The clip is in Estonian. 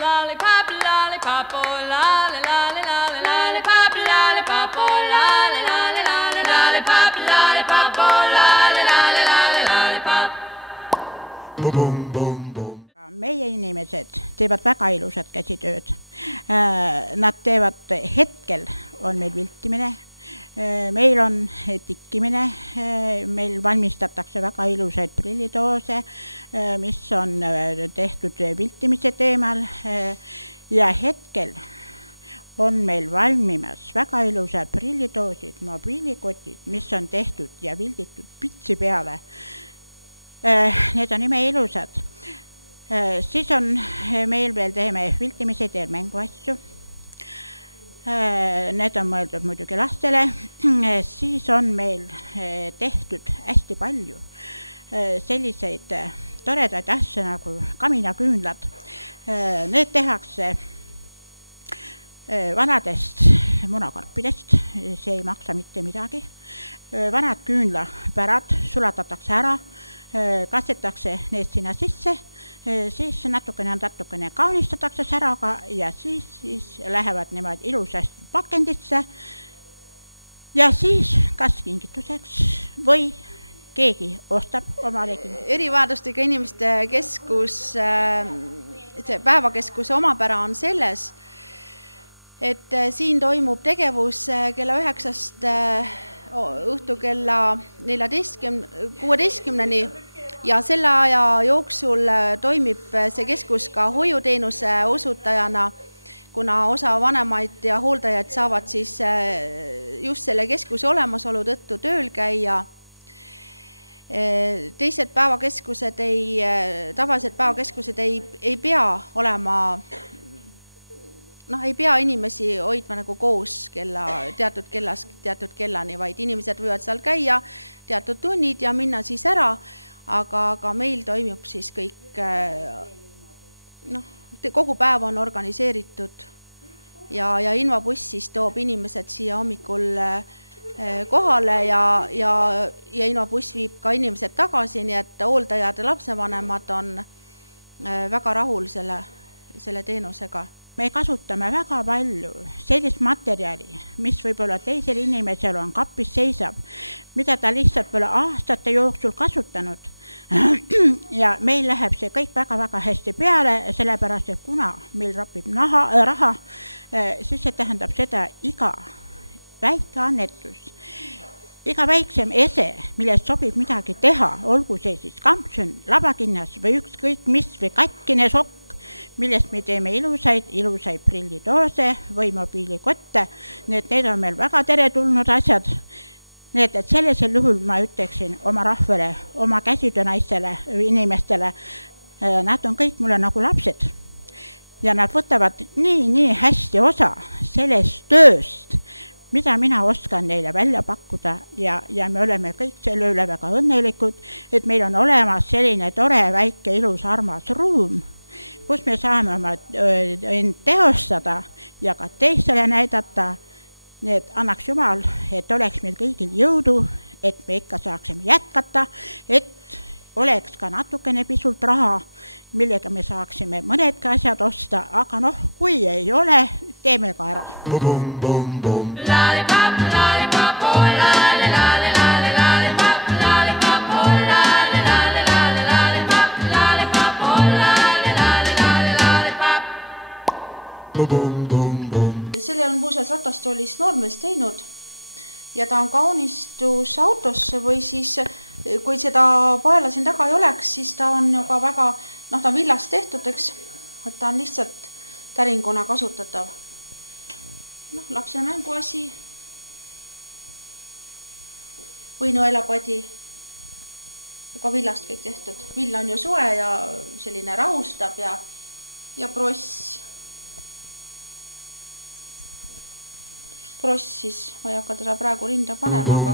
lollipop, lollipop, oh lolly, lolly, lolly, lollipop, lollipop, oh lolly, lolly, lolly, lollipop, lollipop, oh lolly, lolly, lolly, lollipop. Meie inimesed teevad väga ilusat käsitööd. Nad teevad hetkel on meil viltimine, meil on tikkimine, meil valmistatakse väga ilusaid prillitoose, mis on tehtud viltimise teemal ja hetkel on meil valmimas väga ilusad prillitoosid, mobiilikotid, mis on tehtud ja vilditud pitsi peale. Need on imeilusad. Siis on meil veel teeme viltimise teel mänguasju. Need on mõeldud muidugi lastele. Siis on meil tehtud hästi palju selliseid toredaid asju nagu kaminaküünlad. Need tehakse vanadest munakarpidest, see ei maksa mitte midagi. Vanad küünlapärad sulatatakse ära, kastetakse need sinna sisse, siis natukene kaunistatakse säraga ja siis lähevad nemad ilusasti pakendisse ja siis kas kingituseks või keegi ostab omale kingituseks. Erivajadustega inimeste keskus, see päevakeskuse omapära on selles, et siin toimub tegevus kella 9-st õhtu kella 16-ni ja selle aja jooksul toimib see keskus ka hoiuteenuse osutajana, kuna osa vanemaid ja hooldajaid saavad siis just selle keskuse olemasolu tõttu tööl käia. Teised päevakeskused tavalised päevakeskused ei pea olema ei pea inimesi hoidma nagu koos teatud kellani, vaid inimesed võivad seal käia teatud tunnid ja minna siis ära, aga meil toimub siis kõik, kogu päev on organiseeritud ja invabuss siis toob inimesed siia hommikul kohale ja invabuss viib ka inimesed tagasi, nii et hooldajad ja lapsevanemad on väga rahul selle teenusega. Me kasutame väga palju sellist materjali, mis võib-olla teisel inimesel on kapis seisab, mida ta lihtsalt pole aastate jooksul kasutanud. Ja meil läheb see kõik väga-väga hästi peale, sellepärast, et kuna meil rapib raha, siis see tähendab seda iga väike annetus, iga väiksem ese, millest sobib midagi teha, olgu see siis kampsun, labakinnas või ükskõik mis või katkine sokk, millest me teeme ilusaid prillitoose või mobiilikotte. Need on meil väga teretulnud asjad. Need, et sellisel juhul ma ütleksin oma rahvale, oma käsitöönaistele, inimestele, nad on kõik mulle nagu lapsed. Ja nad võtavad nii hästi osa sellest tööst, mida mina oskan neile välja pakkuda ja me oleme kõik selle üle väga õnnelikud, et meil on olemas selline tore, väike, ilus, armas ruum, kus me saame oma end teostada ja ka teistele näidata. Need annaks Jumal, et oleks meil kõigil jõudu, et me ikka saaksime jätkata, et oleks ka natukene pisult raha, millega me saaksime mõnedki asjad osta, aga kui ei ole, teeme ka ära. Lollipop, lollipop, oh lolly, lolly, lolly, lollipop, lollipop, oh lolly, lolly, lolly, lollipop, lollipop, oh lolly, lolly, lolly, lollipop. Selle on muuseas ratastoolis noormees teinud ja ta on kaunistusautosse või siis, kui seda paela siin taga ei oleks, siis ta on ju ka väga, ta on villast tehtud, eks, et ta on lihtsalt täringuna kasutatav. Lapse mänguasi või nõelapadi, aga villast kõik tehtud. Vill on ju soe ja selline rahustab ja pross siis, ma ei hakka teda praegu rinda panema, aga...